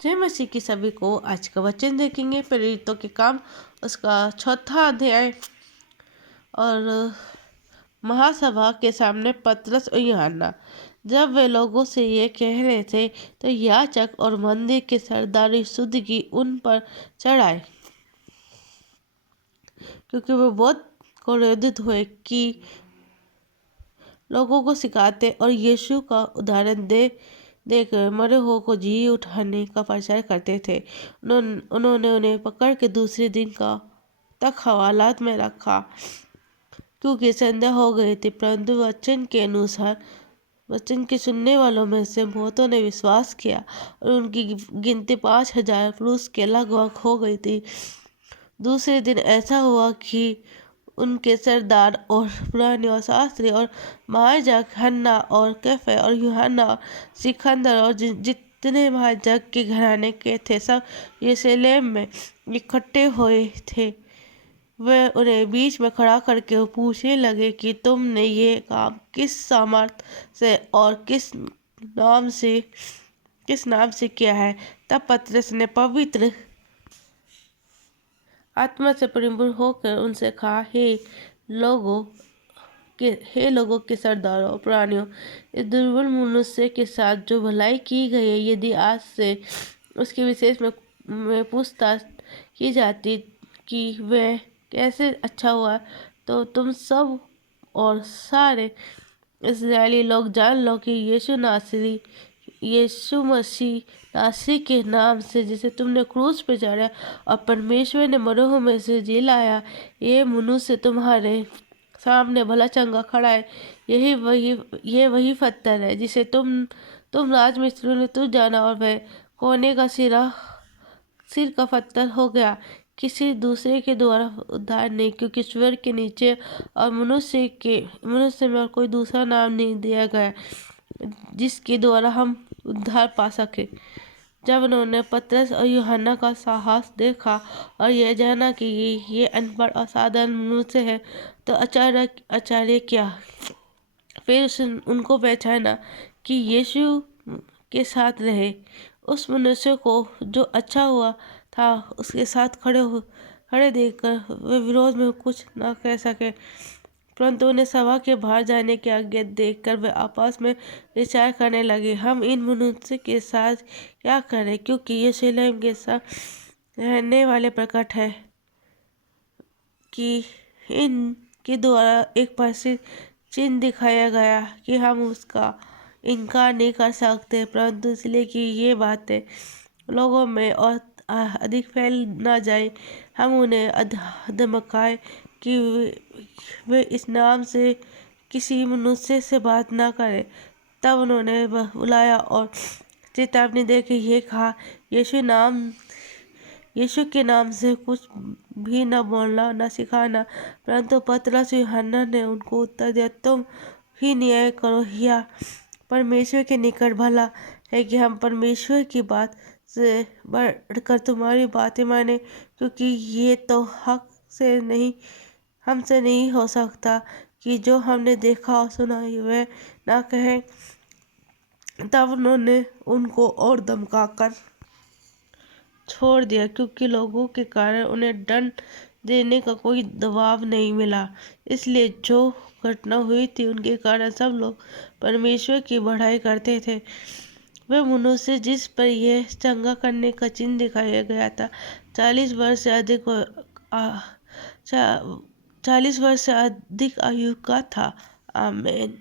जय मसीह की सभी को। आज का वचन देखेंगे प्रेरितों के काम, उसका चौथा अध्याय। और महासभा के सामने पतरस और यूहन्ना। जब वे लोगों से ये कह रहे थे तो याजक और मंदिर के सरदार युद्ध की उन पर चढ़ आए, क्योंकि वे बहुत क्रोधित हुए कि लोगों को सिखाते और यीशु का उदाहरण देकर मरे हुओं को जी उठाने का प्रचार करते थे। उन्होंने उन्हें पकड़ के दूसरे दिन तक हवालात में रखा, क्योंकि संध्या हो गई थी। परंतु वचन के सुनने वालों में से बहुतों ने विश्वास किया और उनकी गिनती 5,000 पुरुष के लगभग हो गई थी। दूसरे दिन ऐसा हुआ कि उनके सरदार और पुराने और शास्त्री और महायाजक हन्ना और कैफा और यूहन्ना और सिकंदर और जितने महायाजक के घराने के थे, सब यरूशलेम में इकट्ठे हुए थे। वे उन्हें बीच में खड़ा करके पूछने लगे कि तुमने ये काम किस सामर्थ से और किस नाम से किया है। तब पतरस ने पवित्र आत्मा से परिपूर्ण होकर उनसे कहा, हे लोगों के सरदारों और पुरानियों, इस दुर्बल मनुष्य के साथ जो भलाई की गई है, यदि आज से उसके विशेष में पूछताछ की जाती कि वह कैसे अच्छा हुआ, तो तुम सब और सारे इस्राएली लोग जान लो कि यीशु मसीह नासरी के नाम से, जिसे तुमने क्रूस पे चढ़ाया और परमेश्वर ने मरों में से जी लाया, ये मनुष्य तुम्हारे सामने भला चंगा खड़ा है। ये वही पत्थर है जिसे तुम राजमिस्त्रियों ने तुझ जाना, और वह कोने का सिर का पत्थर हो गया। किसी दूसरे के द्वारा उद्धार नहीं, क्योंकि स्वर्ग के नीचे और मनुष्य में और कोई दूसरा नाम नहीं दिया गया जिसके द्वारा हम उद्धार पा सके। जब उन्होंने पतरस और यूहन्ना का साहस देखा और यह जाना कि ये अनपढ़ और साधारण मनुष्य है, तो आश्चर्य किया। फिर उनको पहचाना कि यीशु के साथ रहे उस मनुष्य को जो अच्छा हुआ था, उसके साथ खड़े देखकर वे विरोध में कुछ न कह सके। परंतु उन्हें सभा के बाहर जाने की आज्ञा देखकर वे आपस में विचार करने लगे, हम इन मनुष्य के साथ क्या करें, क्योंकि यरूशलेम के सब रहने वाले प्रकट है कि इनके द्वारा एक प्रसिद्ध चिन्ह दिखाया गया कि हम उसका इनकार नहीं कर सकते। परंतु इसलिए कि ये बातें लोगों में और अधिक फैल न जाए, हम उन्हें धमकाए कि वे इस नाम से किसी मनुष्य से बात न करें। तब उन्होंने बुलाया और चेतावनी देकर ये कहा, यीशु के नाम से कुछ भी न बोलना न सिखाना। परंतु पतरस और यूहन्ना ने उनको उत्तर दिया, तुम ही न्याय करो या परमेश्वर के निकट भला है कि हम परमेश्वर की बात से बढ़कर तुम्हारी बातें माने, क्योंकि ये तो हमसे नहीं हो सकता कि जो हमने देखा और सुना वह ना कहें। तब उन्होंने उनको और धमकाकर छोड़ दिया, क्योंकि लोगों के कारण उन्हें दंड देने का कोई दबाव नहीं मिला। इसलिए जो घटना हुई थी उनके कारण सब लोग परमेश्वर की बढ़ाई करते थे। वे मनुष्य जिस पर यह चंगा करने का चिन्ह दिखाया गया था 40 वर्ष से अधिक आयु का था। आमीन।